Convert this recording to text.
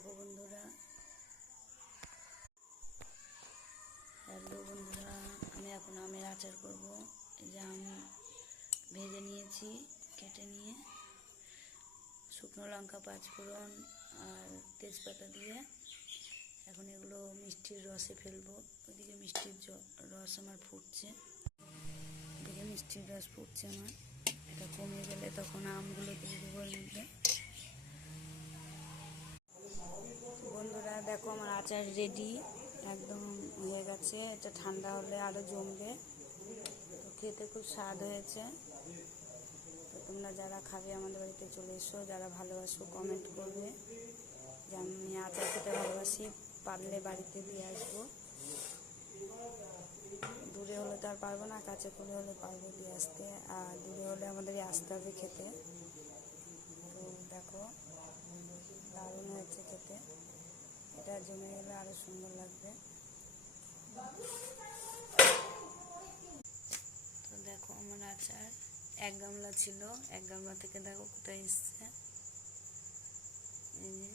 দেখো বন্ধুরা, হ্যালো বন্ধুরা, আমি এখন আমের আচার করব। এই যে আম ভেজে নিয়েছি, কেটে নিয়ে শুকনো লঙ্কা, পাঁচফোড়ন আর তেজপাতা দিয়ে এখন এগুলো মিষ্টির রসে ফেলবো। ওইদিকে মিষ্টির রস আমার ফুটছে, ওইদিকে মিষ্টির রস ফুটছে আমার। এটা কমে গেলে তখন আমগুলো দিয়ে দেবো এর মধ্যে। বন্ধুরা দেখো, আমার আচার রেডি, একদম হয়ে গেছে। এটা ঠান্ডা হলে আরও জমবে, তো খেতে খুব স্বাদ হয়েছে। তো তোমরা যারা খাবে আমাদের বাড়িতে চলে এসো, যারা ভালোবাসো কমেন্ট করবে যে আমি আচার খেতে ভালোবাসি, পারলে বাড়িতে দিয়ে আসবো। দূরে হলে তো আর পারবো না, কাছে করে হলে পারবো দিয়ে আসতে, আর দূরে হলে আমাদের আসতে হবে খেতে। তো দেখো, দারুণ হয়েছে খেতে। এটা জমে গেলে আরও সুন্দর লাগবে। তো দেখো আমার আচার 1 গামলা ছিল, 1 গামলা থেকে দেখো কোথায় এসছে। এই যে